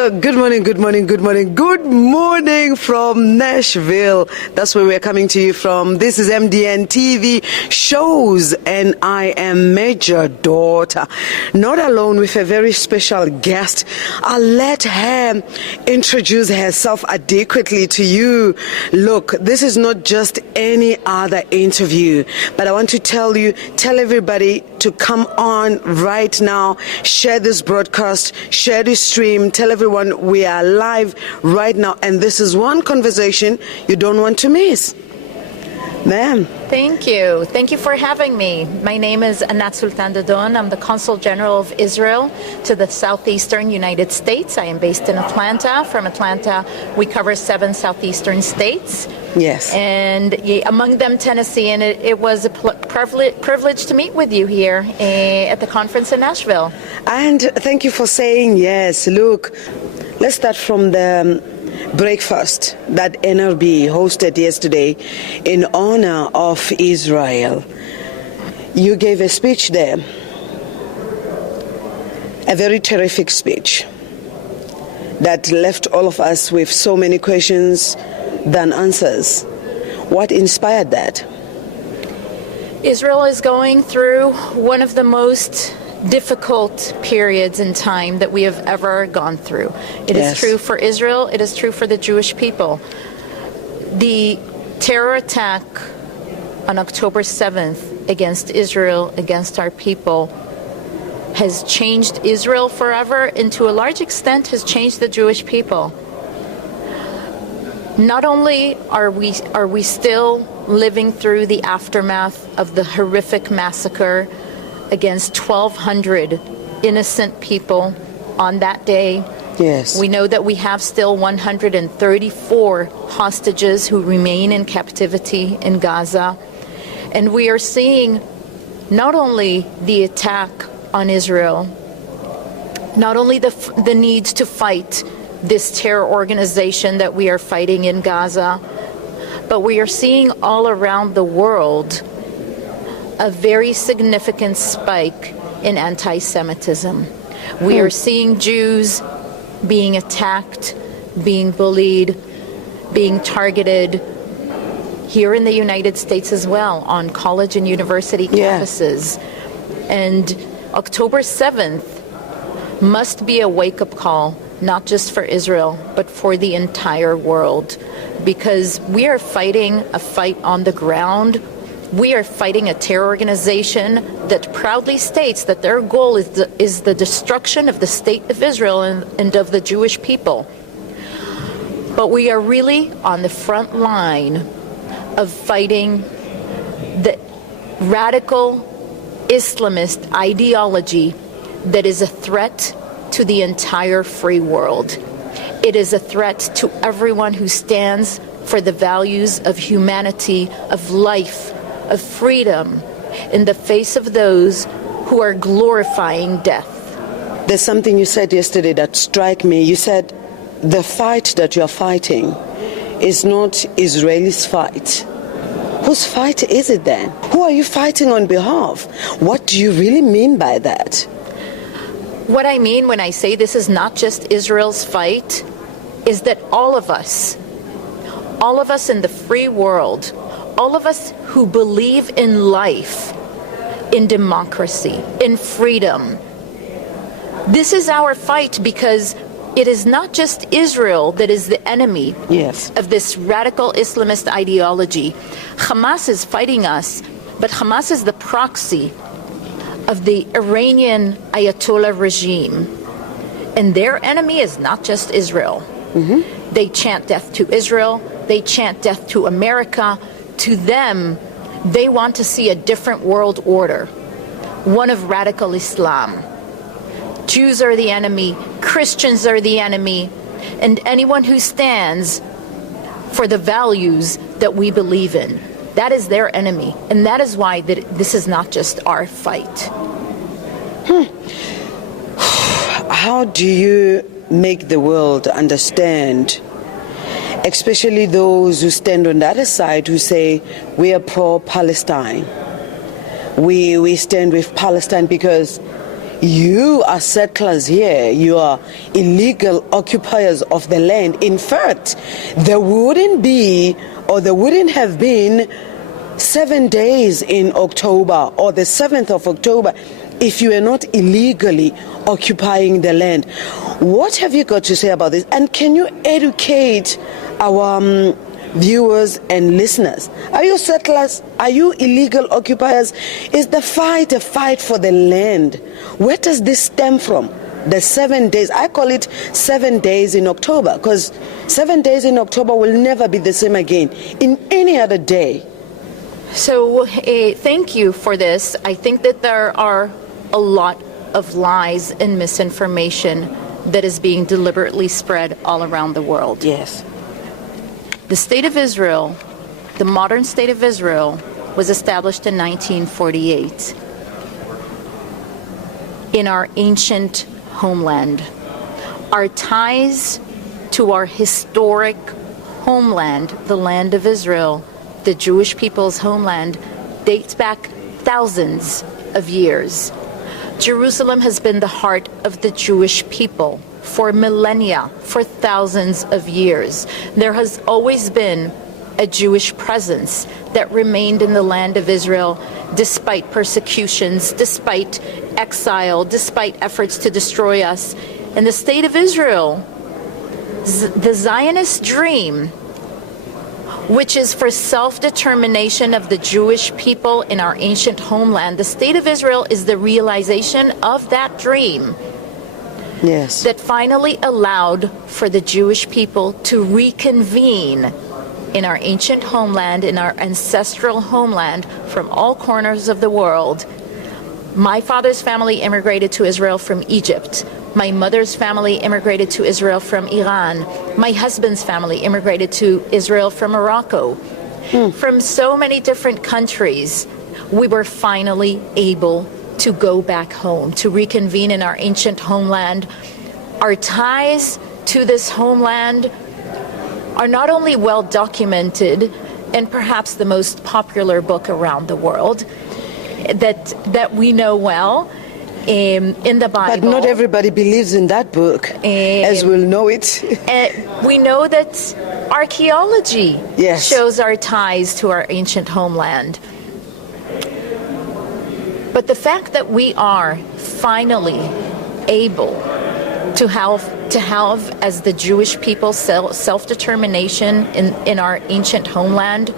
Good morning, good morning, good morning. Good morning from Nashville. That's where we're coming to you from. This is Mdntv shows, and I am Major Daughter. Not alone, with a very special guest. I'll let her introduce herself adequately to you. Look, this is not just any other interview, but I want to tell everybody to come on right now, share this broadcast, share this stream, tell everyone we are live right now, and this is one conversation you don't want to miss. Ma'am. Thank you. Thank you for having me. My name is Anat Sultan-Dadon. I'm the Consul General of Israel to the Southeastern United States. I am based in Atlanta. From Atlanta, we cover 7 Southeastern states. Yes. And among them, Tennessee. And it was a privilege to meet with you here at the conference in Nashville. And thank you for saying yes. Look, let's start from the breakfast that NRB hosted yesterday in honor of Israel. You gave a speech there, a very terrific speech that left all of us with so many questions than answers. What inspired that? Israel is going through one of the most difficult periods in time that we have ever gone through. It is true for Israel, it is true for the Jewish people. The terror attack on October 7th against Israel, against our people, has changed Israel forever, and to a large extent has changed the Jewish people. Not only are we still living through the aftermath of the horrific massacre against 1,200 innocent people on that day. Yes. We know that we have still 134 hostages who remain in captivity in Gaza. And we are seeing not only the attack on Israel, not only the need to fight this terror organization that we are fighting in Gaza, but we are seeing all around the world a very significant spike in anti-Semitism. We are seeing Jews being attacked, being bullied, being targeted here in the United States as well, on college and university campuses. And October 7th must be a wake-up call, not just for Israel, but for the entire world, because we are fighting a fight on the ground. We are fighting a terror organization that proudly states that their goal is the destruction of the state of Israel and of the Jewish people. But we are really on the front line of fighting the radical Islamist ideology that is a threat to the entire free world. It is a threat to everyone who stands for the values of humanity, of life, of freedom, in the face of those who are glorifying death. There's something you said yesterday that struck me. You said the fight that you're fighting is not Israel's fight. Whose fight is it then? Who are you fighting on behalf? What do you really mean by that? What I mean when I say this is not just Israel's fight is that all of us in the free world, all of us who believe in life, in democracy, in freedom, this is our fight, because it is not just Israel that is the enemy of this radical Islamist ideology. Hamas is fighting us, but Hamas is the proxy of the Iranian Ayatollah regime. And their enemy is not just Israel. They chant death to Israel, they chant death to America. To them, they want to see a different world order, one of radical Islam. Jews are the enemy, Christians are the enemy, and anyone who stands for the values that we believe in. That is their enemy, and that is why this is not just our fight. How do you make the world understand, especially those who stand on the other side, who say we are pro-Palestine? We stand with Palestine because you are settlers here, you are illegal occupiers of the land. In fact, there wouldn't have been 7 days in October or the 7th of October if you were not illegally occupying the land. What have you got to say about this? And can you educate our viewers and listeners? Are you settlers? Are you illegal occupiers? Is the fight a fight for the land? Where does this stem from? The 7 days, I call it 7 days in October, because 7 days in October will never be the same again in any other day. So thank you for this. I think that there are a lot of lies and misinformation that is being deliberately spread all around the world. Yes. The State of Israel, the modern State of Israel, was established in 1948 in our ancient homeland. Our ties to our historic homeland, the land of Israel, the Jewish people's homeland, dates back thousands of years. Jerusalem has been the heart of the Jewish people for millennia, for thousands of years. There has always been a Jewish presence that remained in the land of Israel despite persecutions, despite exile, despite efforts to destroy us. And the State of Israel, the Zionist dream, which is for self-determination of the Jewish people in our ancient homeland. The State of Israel is the realization of that dream. Yes. That finally allowed for the Jewish people to reconvene in our ancient homeland, in our ancestral homeland from all corners of the world. My father's family immigrated to Israel from Egypt. My mother's family immigrated to Israel from Iran. My husband's family immigrated to Israel from Morocco. From so many different countries, we were finally able to go back home, to reconvene in our ancient homeland. Our ties to this homeland are not only well documented in perhaps the most popular book around the world that we know well, in the Bible. But not everybody believes in that book, as we'll know it. We know that archaeology Yes. shows our ties to our ancient homeland. But the fact that we are finally able to have as the Jewish people self-determination in our ancient homeland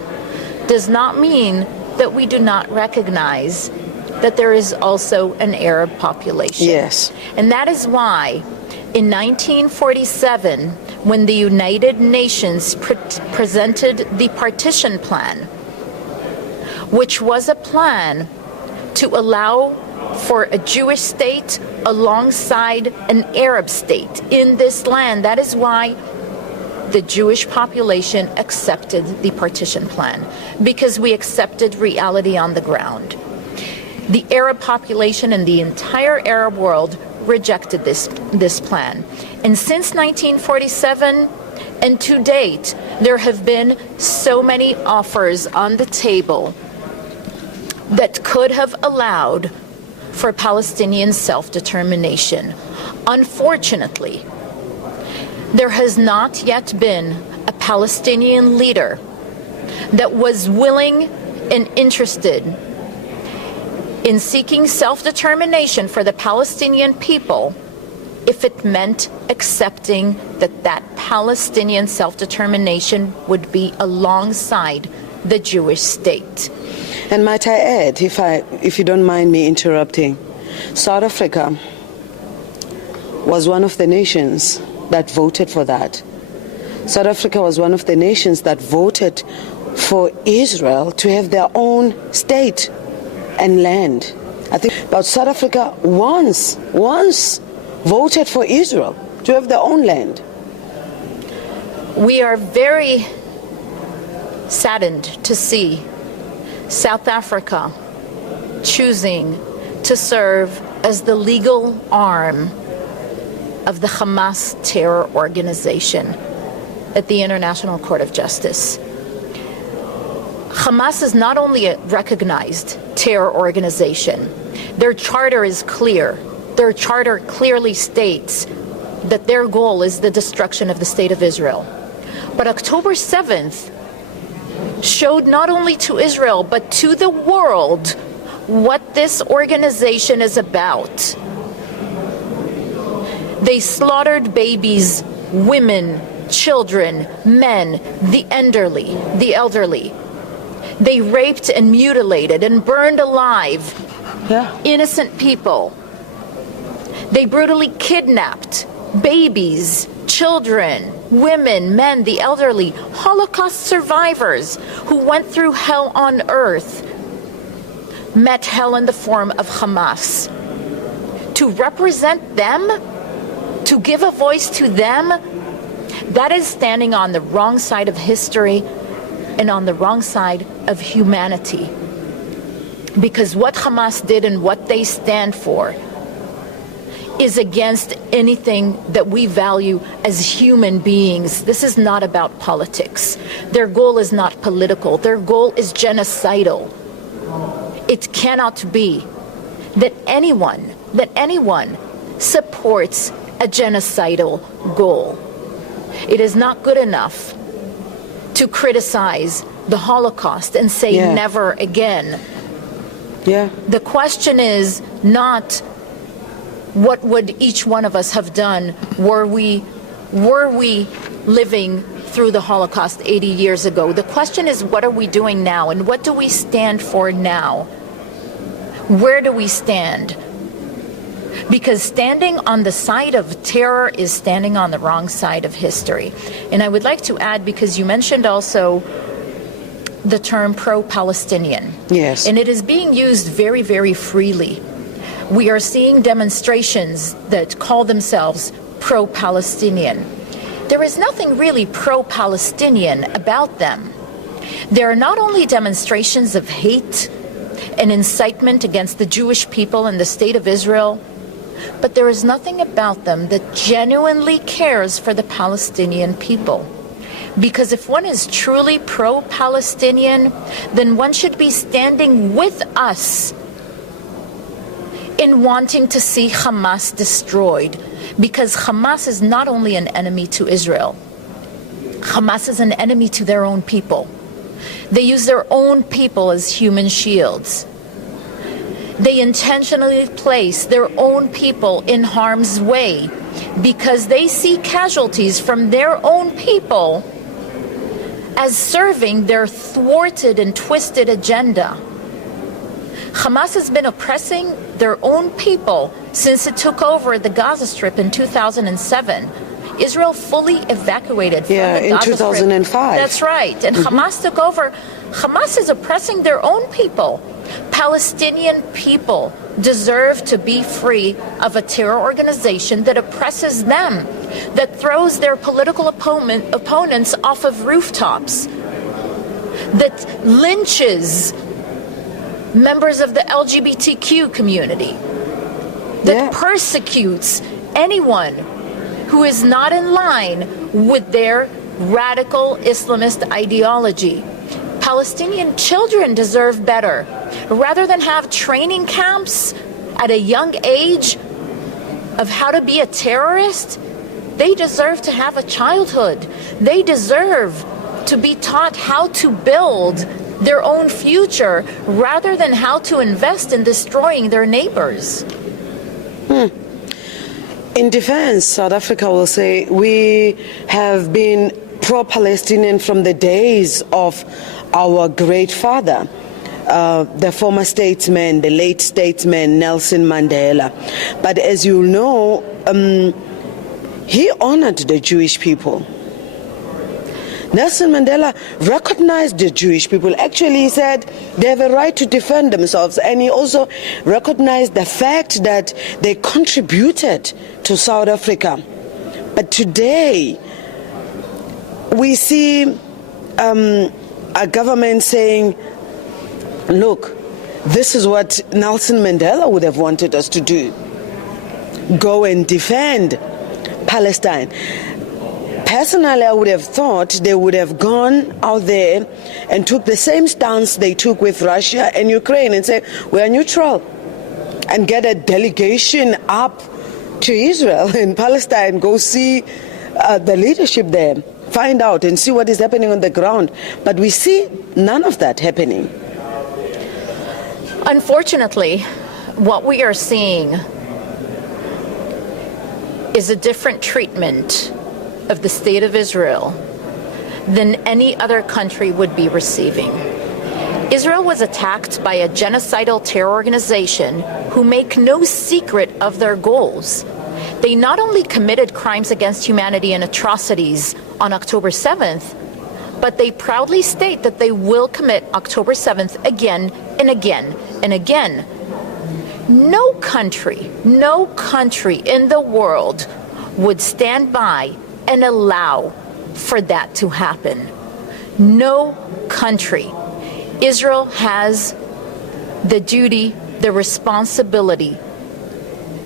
does not mean that we do not recognize that there is also an Arab population. Yes. And that is why in 1947, when the United Nations presented the partition plan, which was a plan to allow for a Jewish state alongside an Arab state in this land, that is why the Jewish population accepted the partition plan, because we accepted reality on the ground. The Arab population in the entire Arab world rejected this plan. And since 1947 and to date, there have been so many offers on the table that could have allowed for Palestinian self-determination. Unfortunately, there has not yet been a Palestinian leader that was willing and interested in seeking self-determination for the Palestinian people if it meant accepting that Palestinian self-determination would be alongside the Jewish state. And might I add, if you don't mind me interrupting, South Africa was one of the nations that voted for that. South Africa was one of the nations that voted for Israel to have their own state and land. I think about South Africa once voted for Israel to have their own land. We are very saddened to see South Africa choosing to serve as the legal arm of the Hamas terror organization at the International Court of Justice. Hamas is not only a recognized terror organization, their charter is clear. Their charter clearly states that their goal is the destruction of the State of Israel. But October 7th showed not only to Israel, but to the world what this organization is about. They slaughtered babies, women, children, men, the elderly. They raped and mutilated and burned alive innocent people. They brutally kidnapped babies, children, women, men, the elderly, Holocaust survivors who went through hell on earth, met hell in the form of Hamas. To represent them, to give a voice to them, that is standing on the wrong side of history and on the wrong side of humanity. Because what Hamas did and what they stand for is against anything that we value as human beings. This is not about politics. Their goal is not political. Their goal is genocidal. It cannot be that anyone supports a genocidal goal. It is not good enough to criticize the Holocaust and say never again. The question is not what would each one of us have done were we living through the Holocaust 80 years ago. The question is, what are we doing now, and what do we stand for now? Where do we stand? Because standing on the side of terror is standing on the wrong side of history. And I would like to add, because you mentioned also the term pro-Palestinian. Yes. And it is being used very, very freely. We are seeing demonstrations that call themselves pro-Palestinian. There is nothing really pro-Palestinian about them. There are not only demonstrations of hate and incitement against the Jewish people and the State of Israel, but there is nothing about them that genuinely cares for the Palestinian people. Because if one is truly pro-Palestinian, then one should be standing with us in wanting to see Hamas destroyed. Because Hamas is not only an enemy to Israel, Hamas is an enemy to their own people. They use their own people as human shields. They intentionally place their own people in harm's way because they see casualties from their own people as serving their thwarted and twisted agenda. Hamas has been oppressing their own people since it took over the Gaza Strip in 2007. Israel fully evacuated from the Gaza Strip. In 2005. That's right. And Hamas took over. Hamas is oppressing their own people. Palestinian people deserve to be free of a terror organization that oppresses them, that throws their political opponents off of rooftops, that lynches members of the LGBTQ community, that persecutes anyone who is not in line with their radical Islamist ideology. Palestinian children deserve better. Rather than have training camps at a young age of how to be a terrorist, they deserve to have a childhood. They deserve to be taught how to build their own future rather than how to invest in destroying their neighbors. In defense, South Africa will say we have been pro-Palestinian from the days of our great father, the former statesman, the late statesman Nelson Mandela. But as you know, he honored the Jewish people. Nelson Mandela recognized the Jewish people. Actually, he said they have a right to defend themselves. And he also recognized the fact that they contributed to South Africa. But today, we see a government saying, look, this is what Nelson Mandela would have wanted us to do. Go and defend Palestine. Personally, I would have thought they would have gone out there and took the same stance they took with Russia and Ukraine and say, we are neutral. and get a delegation up to Israel and Palestine, go see the leadership there, find out and see what is happening on the ground. But we see none of that happening. Unfortunately, what we are seeing is a different treatment of the State of Israel than any other country would be receiving. Israel was attacked by a genocidal terror organization who make no secret of their goals. They not only committed crimes against humanity and atrocities on October 7th, but they proudly state that they will commit October 7th again and again and again. No country in the world would stand by and allow for that to happen. No country. Israel has the duty, the responsibility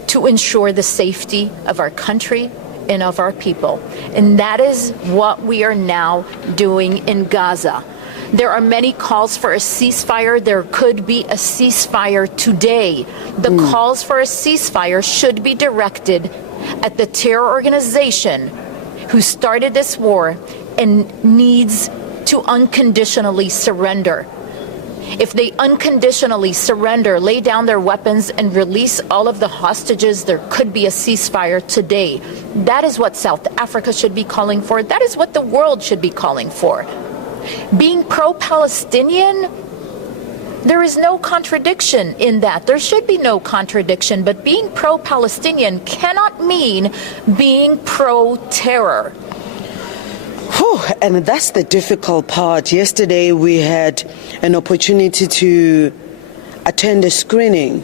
to ensure the safety of our country and of our people. And that is what we are now doing in Gaza. There are many calls for a ceasefire. There could be a ceasefire today. The calls for a ceasefire should be directed at the terror organization who started this war and needs to unconditionally surrender. If they unconditionally surrender, lay down their weapons, and release all of the hostages, there could be a ceasefire today. That is what South Africa should be calling for. That is what the world should be calling for. Being pro-Palestinian, there is no contradiction in that. There should be no contradiction, but being pro-Palestinian cannot mean being pro-terror. And that's the difficult part. Yesterday we had an opportunity to attend a screening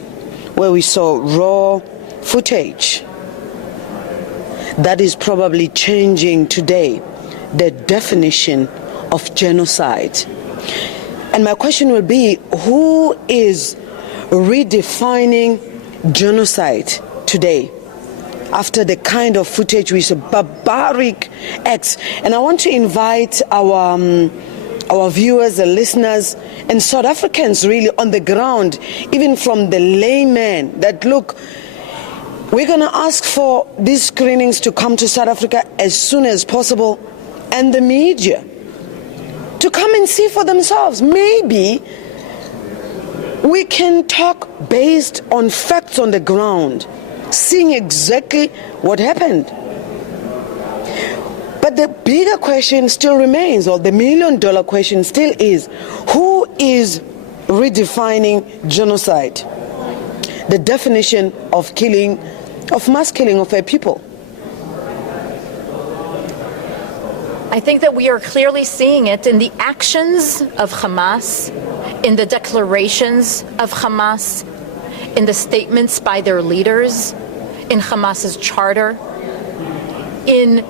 where we saw raw footage that is probably changing today the definition of genocide. And my question will be, who is redefining genocide today? After the kind of footage we saw, barbaric acts. And I want to invite our viewers and listeners and South Africans really on the ground, even from the layman, that look, we're going to ask for these screenings to come to South Africa as soon as possible, and the media to come and see for themselves. Maybe we can talk based on facts on the ground, seeing exactly what happened. But the bigger question still remains, or the million-dollar question still is, who is redefining genocide? The definition of killing, of mass killing of a people. I think that we are clearly seeing it in the actions of Hamas, in the declarations of Hamas, in the statements by their leaders, in Hamas's charter, in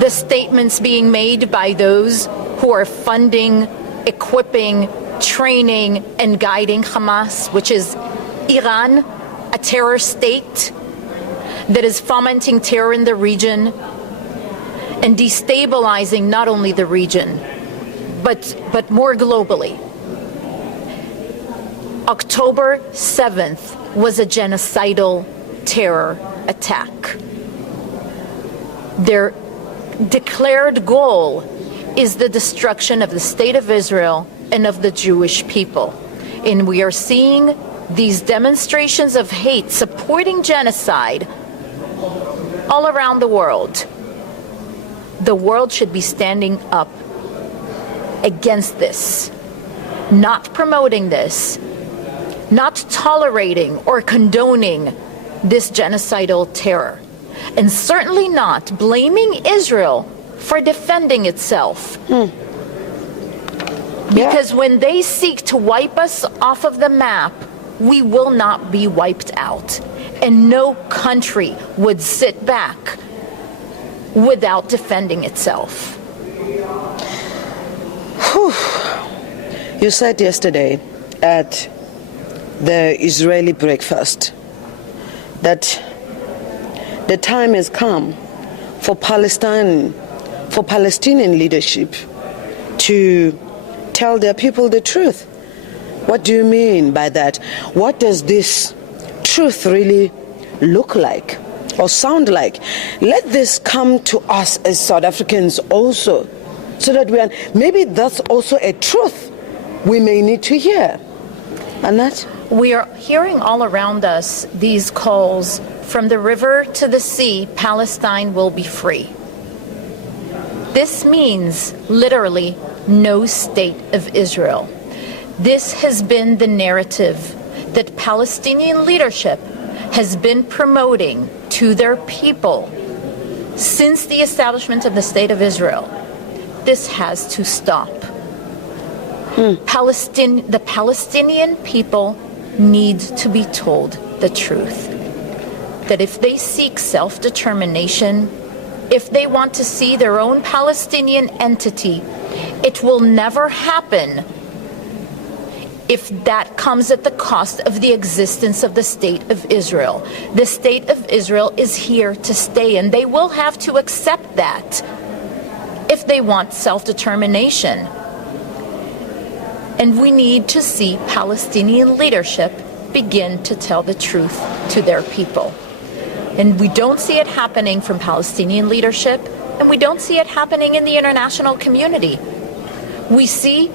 the statements being made by those who are funding, equipping, training, and guiding Hamas, which is Iran, a terror state that is fomenting terror in the region and destabilizing not only the region, but more globally. October 7th was a genocidal terror attack. Their declared goal is the destruction of the State of Israel and of the Jewish people. And we are seeing these demonstrations of hate supporting genocide all around the world. The world should be standing up against this, not promoting this, not tolerating or condoning this genocidal terror, and certainly not blaming Israel for defending itself. Because when they seek to wipe us off of the map, we will not be wiped out. And no country would sit back without defending itself. You said yesterday at the Israeli breakfast that the time has come for Palestinian leadership to tell their people the truth. What do you mean by that? What does this truth really look like or sound like? Let this come to us as South Africans also, so that maybe that's also a truth we may need to hear. Anat? We are hearing all around us these calls, from the river to the sea, Palestine will be free. This means literally no state of Israel. This has been the narrative that Palestinian leadership has been promoting to their people since the establishment of the State of Israel. This has to stop. The Palestinian people need to be told the truth. That if they seek self-determination, if they want to see their own Palestinian entity, it will never happen if that comes at the cost of the existence of the State of Israel. The State of Israel is here to stay, and they will have to accept that if they want self-determination. And we need to see Palestinian leadership begin to tell the truth to their people. And we don't see it happening from Palestinian leadership, and we don't see it happening in the international community. We see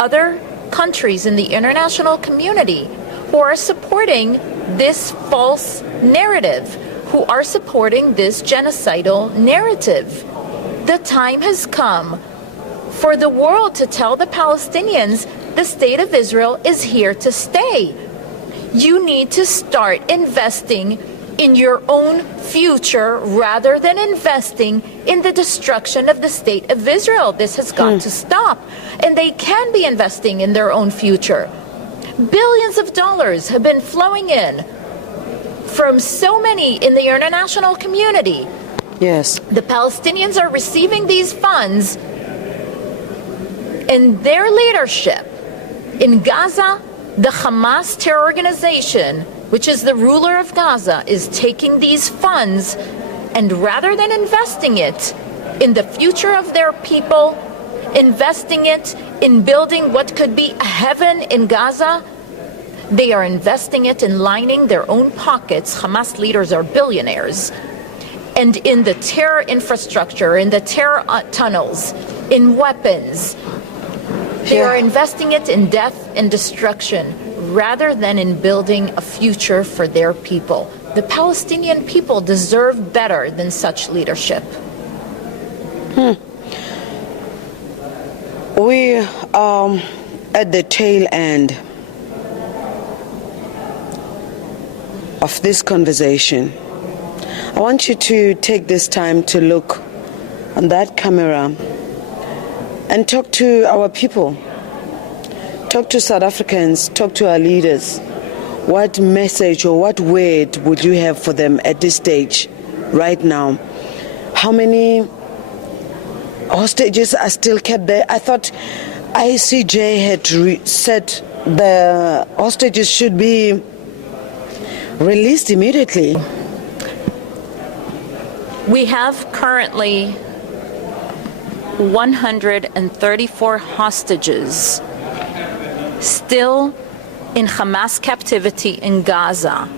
other countries in the international community who are supporting this false narrative, who are supporting this genocidal narrative. The time has come for the world to tell the Palestinians the State of Israel is here to stay. You need to start investing in your own future rather than investing in the destruction of the State of Israel. This has got to stop. And they can be investing in their own future. Billions of dollars have been flowing in from so many in the international community. Yes. The Palestinians are receiving these funds, and their leadership in Gaza, the Hamas terror organization, which is the ruler of Gaza, is taking these funds, and rather than investing it in the future of their people, investing it in building what could be a heaven in Gaza, they are investing it in lining their own pockets. Hamas leaders are billionaires. And in the terror infrastructure, in the terror tunnels, in weapons. They are investing it in death and destruction rather than in building a future for their people. The Palestinian people deserve better than such leadership. We are at the tail end of this conversation. I want you to take this time to look on that camera and talk to our people, talk to South Africans, talk to our leaders. What message or what word would you have for them at this stage, right now? How many hostages are still kept there? I thought ICJ had said the hostages should be released immediately. We have currently 134 hostages still in Hamas captivity in Gaza.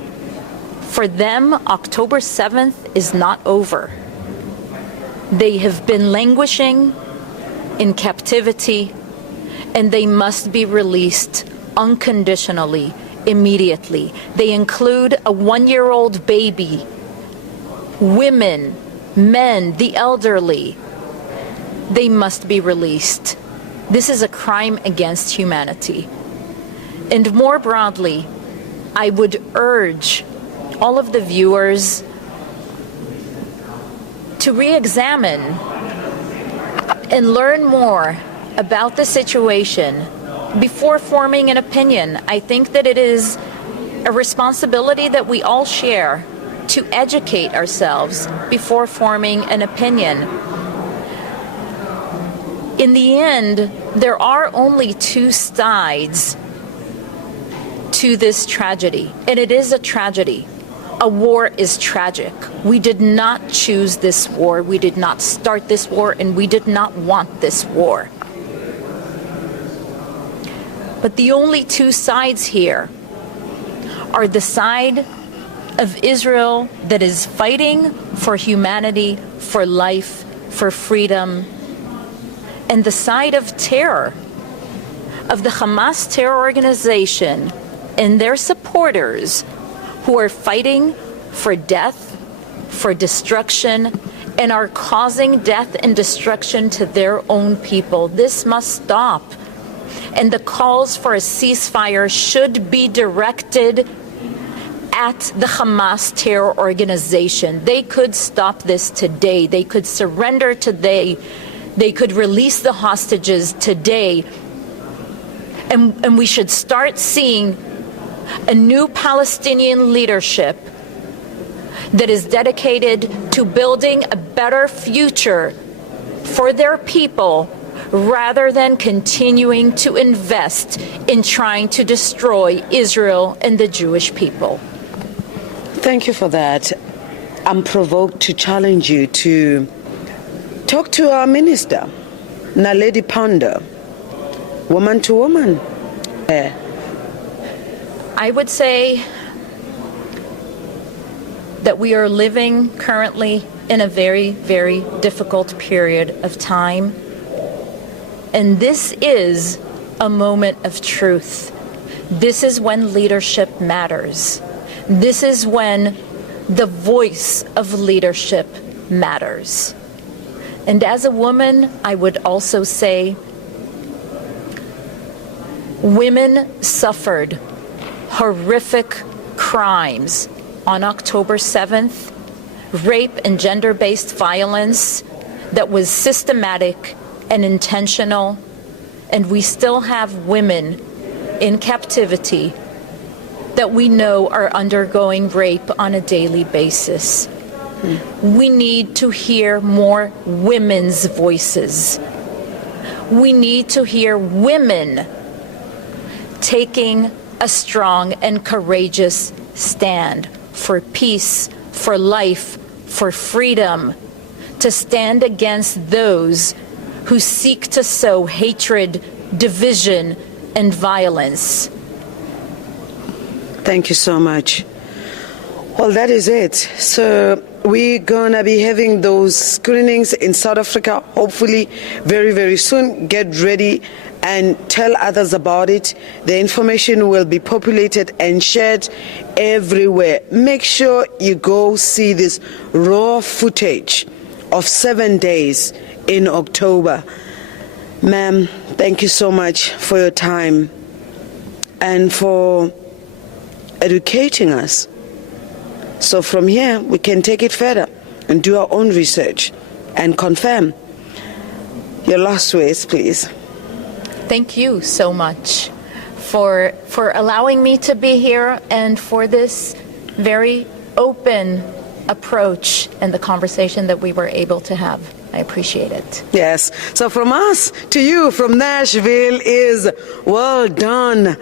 For them, October 7th is not over. They have been languishing in captivity, and they must be released unconditionally, immediately. They include a 1-year-old baby, women, men, the elderly. They must be released. This is a crime against humanity. And more broadly, I would urge all of the viewers to re-examine and learn more about the situation before forming an opinion. I think that it is a responsibility that we all share to educate ourselves before forming an opinion. In the end, there are only two sides to this tragedy, and it is a tragedy. A war is tragic. We did not choose this war, we did not start this war, and we did not want this war. But the only two sides here are the side of Israel that is fighting for humanity, for life, for freedom, and the side of terror, of the Hamas terror organization and their supporters who are fighting for death, for destruction, and are causing death and destruction to their own people. This must stop. And the calls for a ceasefire should be directed at the Hamas terror organization. They could stop this today. They could surrender today. They could release the hostages today. And we should start seeing a new Palestinian leadership that is dedicated to building a better future for their people, rather than continuing to invest in trying to destroy Israel and the Jewish people. Thank you for that. I'm provoked to challenge you to talk to our minister, Naledi Pandor, woman to woman. I would say that we are living currently in a very, very difficult period of time. And this is a moment of truth. This is when leadership matters. This is when the voice of leadership matters. And as a woman, I would also say women suffered horrific crimes on October 7th, rape and gender-based violence that was systematic and intentional, and we still have women in captivity that we know are undergoing rape on a daily basis. We need to hear more women's voices. We need to hear women taking a strong and courageous stand for peace, for life, for freedom, to stand against those who seek to sow hatred, division, and violence. Thank you so much. Well, that is it. So we're going to be having those screenings in South Africa, hopefully very, very soon. Get ready and tell others about it. The information will be populated and shared everywhere. Make sure you go see this raw footage of 7 days in October. Ma'am, thank you so much for your time and for educating us. So from here, we can take it further and do our own research and confirm. Your last words, please. Thank you so much for allowing me to be here and for this very open approach and the conversation that we were able to have. I appreciate it. Yes. So from us to you from Nashville is well done.